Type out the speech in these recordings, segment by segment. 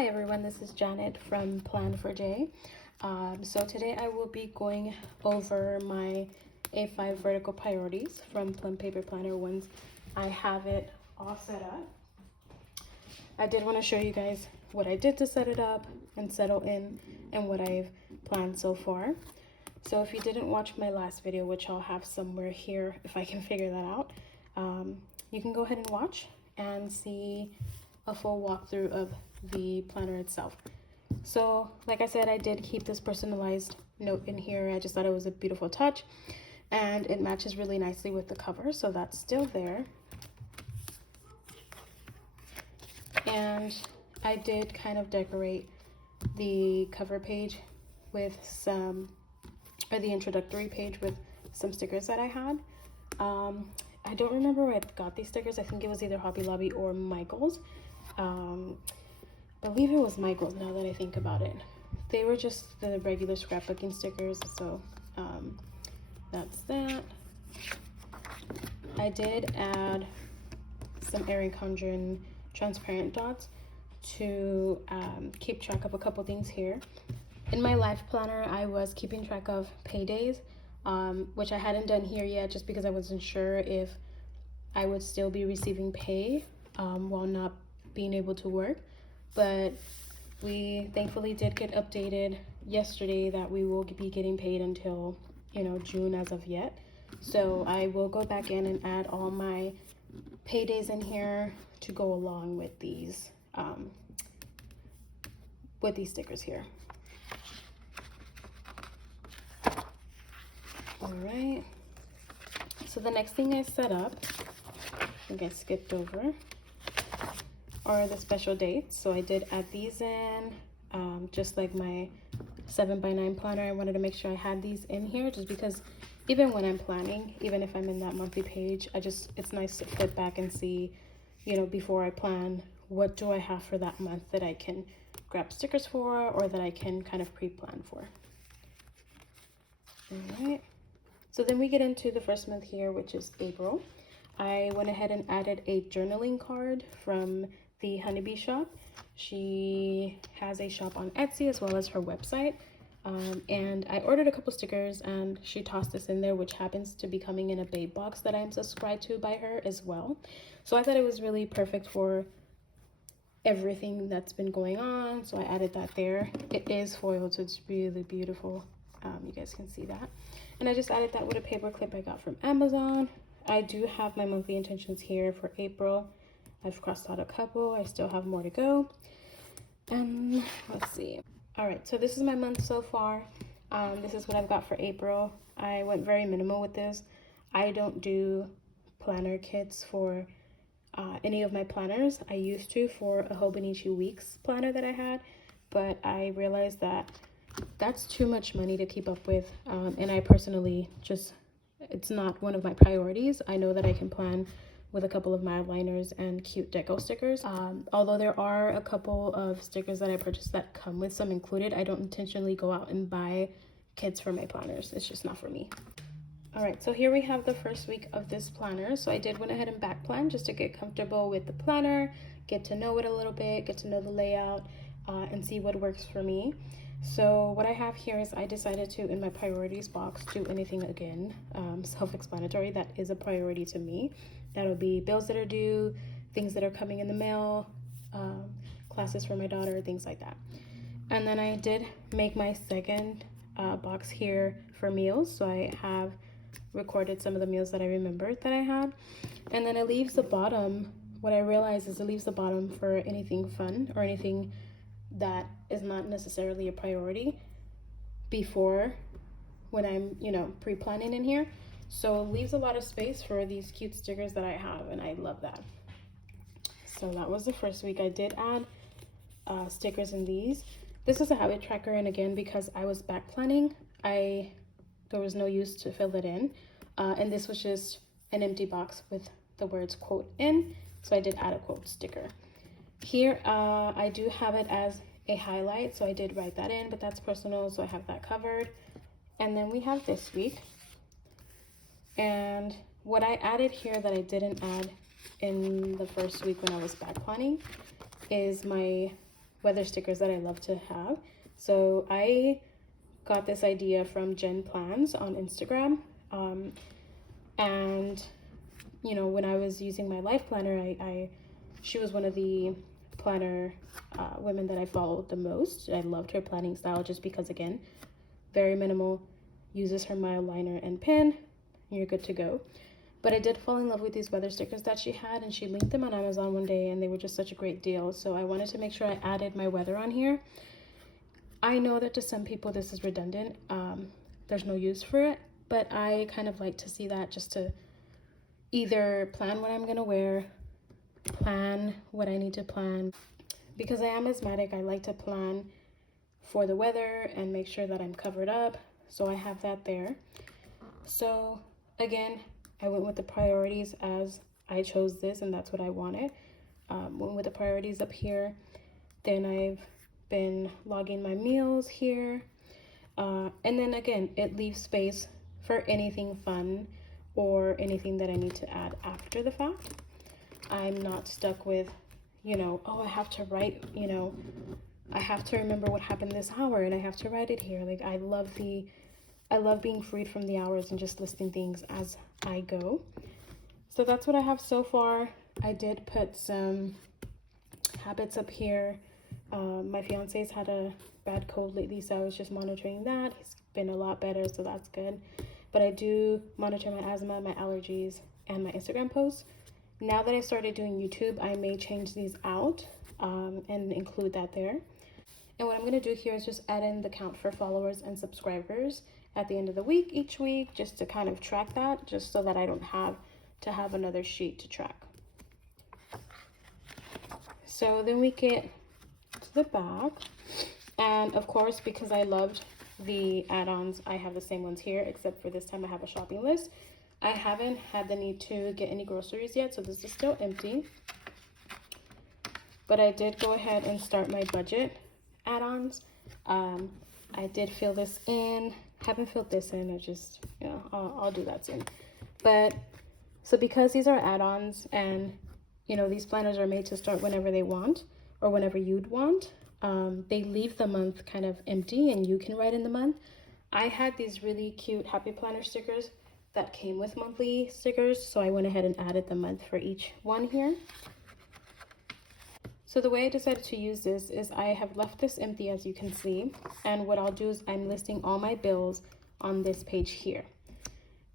Hi everyone, this is Janet from Plan for J. So today I will be going over my A5 vertical priorities from Plum Paper Planner once I have it all set up. I did want to show you guys what I did to set it up and settle in and what I've planned so far. So if you didn't watch my last video, which I'll have somewhere here if I can figure that out, you can go ahead and watch and see a full walkthrough of the planner itself. So like I said, I did keep this personalized note in here. I just thought it was a beautiful touch and it matches really nicely with the cover, so that's still there. And I did kind of decorate the cover page with some, or the introductory page with some stickers that I had. I don't remember where I got these stickers. I think it was either Hobby Lobby or Michael's. I believe it was Michael's now that I think about it. They were just the regular scrapbooking stickers, so that's that. I did add some Erin Condren transparent dots to keep track of a couple things here. In my life planner, I was keeping track of paydays, which I hadn't done here yet just because I wasn't sure if I would still be receiving pay while not being able to work. But we thankfully did get updated yesterday that we will be getting paid until, June as of yet. So I will go back in and add all my paydays in here to go along with these stickers here. All right. So the next thing I set up, I think I skipped over, are the special dates. So I did add these in, just like my 7x9 planner. I wanted to make sure I had these in here just because even when I'm planning, even if I'm in that monthly page, it's nice to flip back and see, before I plan, what do I have for that month that I can grab stickers for or that I can kind of pre-plan for. All right. So then we get into the first month here, which is April. I went ahead and added a journaling card from the Honeybee shop. She has a shop on Etsy as well as her website. And I ordered a couple stickers and she tossed this in there, which happens to be coming in a babe box that I'm subscribed to by her as well. So I thought it was really perfect for everything that's been going on. So I added that there. It is foiled, so it's really beautiful. You guys can see that. And I just added that with a paper clip I got from Amazon. I do have my monthly intentions here for April. I've crossed out a couple. I still have more to go. Let's see. All right, so this is my month so far. This is what I've got for April. I went very minimal with this. I don't do planner kits for any of my planners. I used to for a Hobonichi Weeks planner that I had, but I realized that that's too much money to keep up with. And I personally it's not one of my priorities. I know that I can plan with a couple of my liners and cute deco stickers. Although there are a couple of stickers that I purchased that come with some included, I don't intentionally go out and buy kits for my planners. It's just not for me. All right, so here we have the first week of this planner. So I did went ahead and back plan just to get comfortable with the planner, get to know it a little bit, get to know the layout, and see what works for me. So what I have here is I decided to, in my priorities box, do anything again, self-explanatory, that is a priority to me. That'll be bills that are due, things that are coming in the mail, classes for my daughter, things like that. And then I did make my second box here for meals. So I have recorded some of the meals that I remembered that I had. And then it leaves the bottom, what I realized is it leaves the bottom for anything fun or anything that is not necessarily a priority before when I'm, pre-planning in here. So it leaves a lot of space for these cute stickers that I have, and I love that. So that was the first week. I did add stickers in these. This is a habit tracker, and again, because I was back planning, there was no use to fill it in. And this was just an empty box with the words quote in, so I did add a quote sticker. Here, I do have it as a highlight, so I did write that in, but that's personal, so I have that covered. And then we have this week. And what I added here that I didn't add in the first week when I was back planning is my weather stickers that I love to have. So I got this idea from Jen Plans on Instagram. And you know, when I was using my life planner, she was one of the planner women that I followed the most. I loved her planning style just because, again, very minimal, uses her mile liner and pen, you're good to go. But I did fall in love with these weather stickers that she had, and she linked them on Amazon one day, and they were just such a great deal. So I wanted to make sure I added my weather on here. I know that to some people this is redundant. There's no use for it, but I kind of like to see that just to either plan what I'm gonna wear, plan what I need to plan. Because I am asthmatic, I like to plan for the weather and make sure that I'm covered up. So I have that there. So again, I went with the priorities as I chose this, and that's what I wanted. Went with the priorities up here. Then I've been logging my meals here. And then again, it leaves space for anything fun or anything that I need to add after the fact. I'm not stuck with, you know, oh, I have to write, you know, I have to remember what happened this hour and I have to write it here. Like, I love being freed from the hours and just listing things as I go. So that's what I have so far. I did put some habits up here. My fiance's had a bad cold lately, so I was just monitoring that. He's been a lot better, so that's good. But I do monitor my asthma, my allergies, and my Instagram posts. Now that I started doing YouTube, I may change these out and include that there. And what I'm going to do here is just add in the count for followers and subscribers at the end of the week, each week, just to kind of track that, just so that I don't have to have another sheet to track. So then we get to the back. And of course, because I loved the add-ons, I have the same ones here, except for this time I have a shopping list. I haven't had the need to get any groceries yet, so this is still empty. But I did go ahead and start my budget add-ons. I did fill this in. Haven't filled this in. I just, you know, I'll do that soon. But so because these are add-ons, and you know, these planners are made to start whenever they want or whenever you'd want. They leave the month kind of empty, and you can write in the month. I had these really cute happy planner stickers that came with monthly stickers, so I went ahead and added the month for each one here. So the way I decided to use this is I have left this empty, as you can see, and what I'll do is I'm listing all my bills on this page here.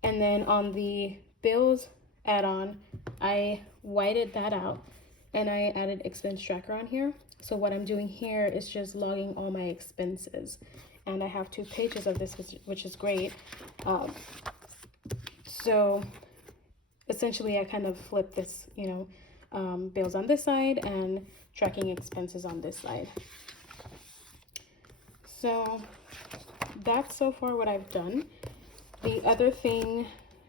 And then on the bills add-on, I whited that out and I added expense tracker on here. So what I'm doing here is just logging all my expenses, and I have 2 pages of this, which is great. So essentially I kind of flip this, you know, bills on this side and tracking expenses on this side. So that's so far what I've done. The other thing,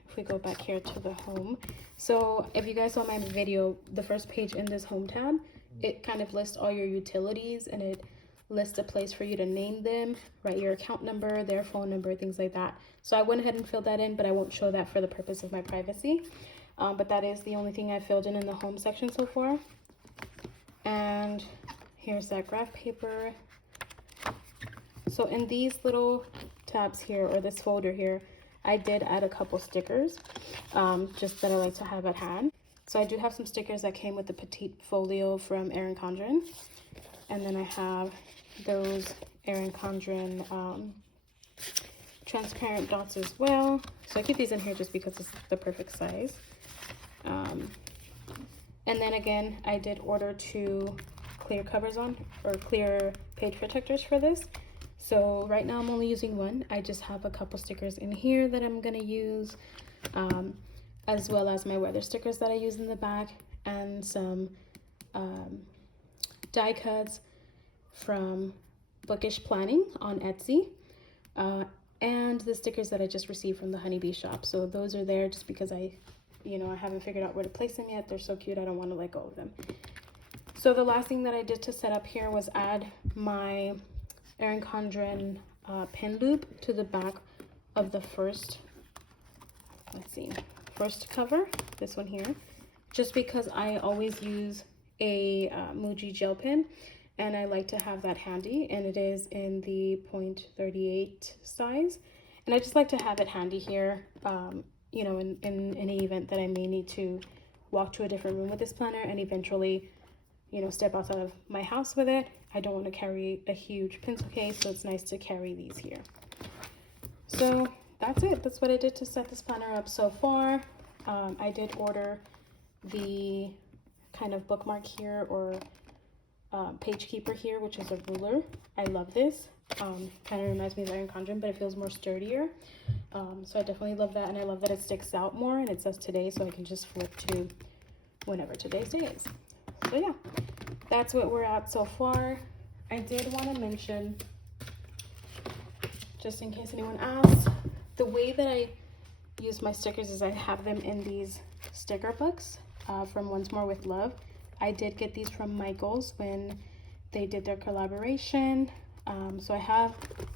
if we go back here to the home, so if you guys saw my video, the first page in this home tab, it kind of lists all your utilities, and it lists a place for you to name them, write your account number, their phone number, things like that. So I went ahead and filled that in, but I won't show that for the purpose of my privacy. But that is the only thing I filled in the home section so far. And here's that graph paper. So in these little tabs here, or this folder here, I did add a couple stickers, just that I like to have at hand. So I do have some stickers that came with the Petite Folio from Erin Condren. And then I have those Erin Condren transparent dots as well. So I keep these in here just because it's the perfect size. And then again, I did order 2 clear covers on, or clear page protectors for this. So right now I'm only using one. I just have a couple stickers in here that I'm gonna use, as well as my weather stickers that I use in the back, and some die cuts from Bookish Planning on Etsy, and the stickers that I just received from the Honeybee shop. So those are there just because I haven't figured out where to place them yet. They're so cute, I don't want to let go of them. So the last thing that I did to set up here was add my Erin Condren pin loop to the back of the first cover, this one here, just because I always use a Muji gel pen, and I like to have that handy, and it is in the .38 size. And I just like to have it handy here, you know, in any event that I may need to walk to a different room with this planner and eventually, you know, step outside of my house with it. I don't want to carry a huge pencil case, so it's nice to carry these here. So that's it. That's what I did to set this planner up so far. I did order the kind of bookmark here, or page keeper here, which is a ruler. I love this. Kind of reminds me of Iron Condren, but it feels more sturdier. So I definitely love that, and I love that it sticks out more and it says today, so I can just flip to whenever today's day is. So yeah, that's what we're at so far. I did want to mention, just in case anyone asks, the way that I use my stickers is I have them in these sticker books from Once More with Love. I did get these from Michael's when they did their collaboration. So I have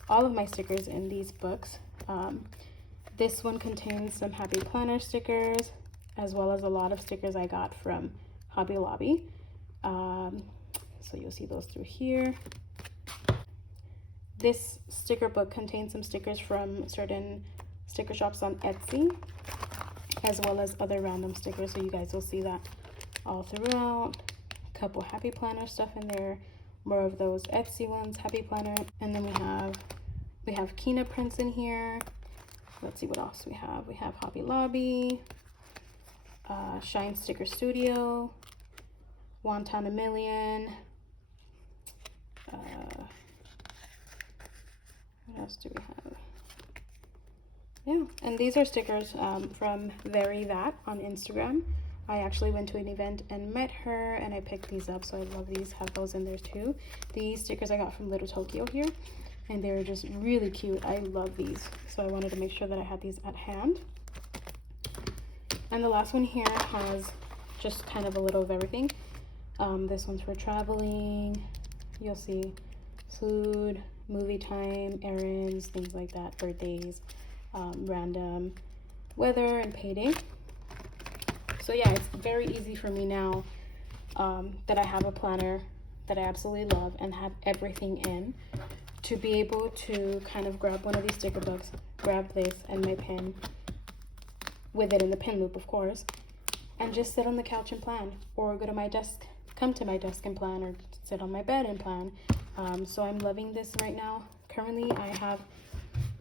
all of my stickers in these books. This one contains some Happy Planner stickers, as well as a lot of stickers I got from Hobby Lobby. So you'll see those through here. This sticker book contains some stickers from certain sticker shops on Etsy, as well as other random stickers, so you guys will see that all throughout. A couple Happy Planner stuff in there, more of those Etsy ones, Happy Planner, and then we have Kina prints in here. Let's see what else we have. We have Hobby Lobby, Shine Sticker Studio, Wonton a Million. What else do we have? Yeah, and these are stickers from Very That on Instagram. I actually went to an event and met her, and I picked these up, so I love these. Have those in there too. These stickers I got from Little Tokyo here, and they're just really cute. I love these, so I wanted to make sure that I had these at hand. And the last one here has just kind of a little of everything. This one's for traveling. You'll see food, movie time, errands, things like that, birthdays, random weather, and payday. So yeah, it's very easy for me now that I have a planner that I absolutely love and have everything in, to be able to kind of grab one of these sticker books, grab this and my pen, with it in the pen loop of course, and just sit on the couch and plan, or go to my desk, come to my desk and plan, or sit on my bed and plan. So I'm loving this right now. Currently I have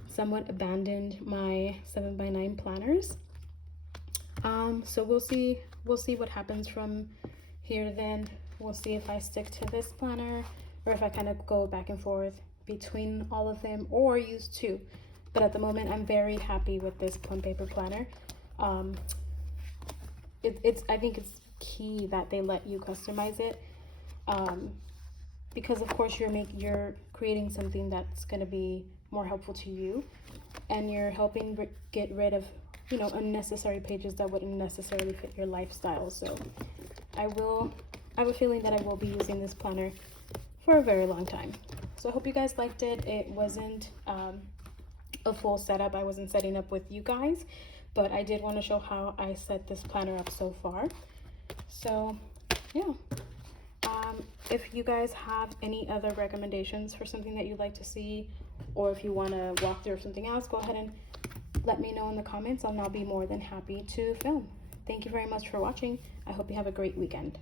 somewhat abandoned my 7x9 planners. So we'll see what happens from here. Then we'll see if I stick to this planner, or if I kind of go back and forth between all of them, or use two. But at the moment I'm very happy with this Plum Paper planner. I think it's key that they let you customize it, because of course you're creating something that's going to be more helpful to you, and you're helping get rid of, you know, unnecessary pages that wouldn't necessarily fit your lifestyle. So I have a feeling that I will be using this planner for a very long time. So I hope you guys liked it. It wasn't a full setup. I wasn't setting up with you guys, but I did want to show how I set this planner up so far. So yeah, if you guys have any other recommendations for something that you'd like to see, or if you want to walk through something else, go ahead and let me know in the comments, and I'll be more than happy to film. Thank you very much for watching. I hope you have a great weekend.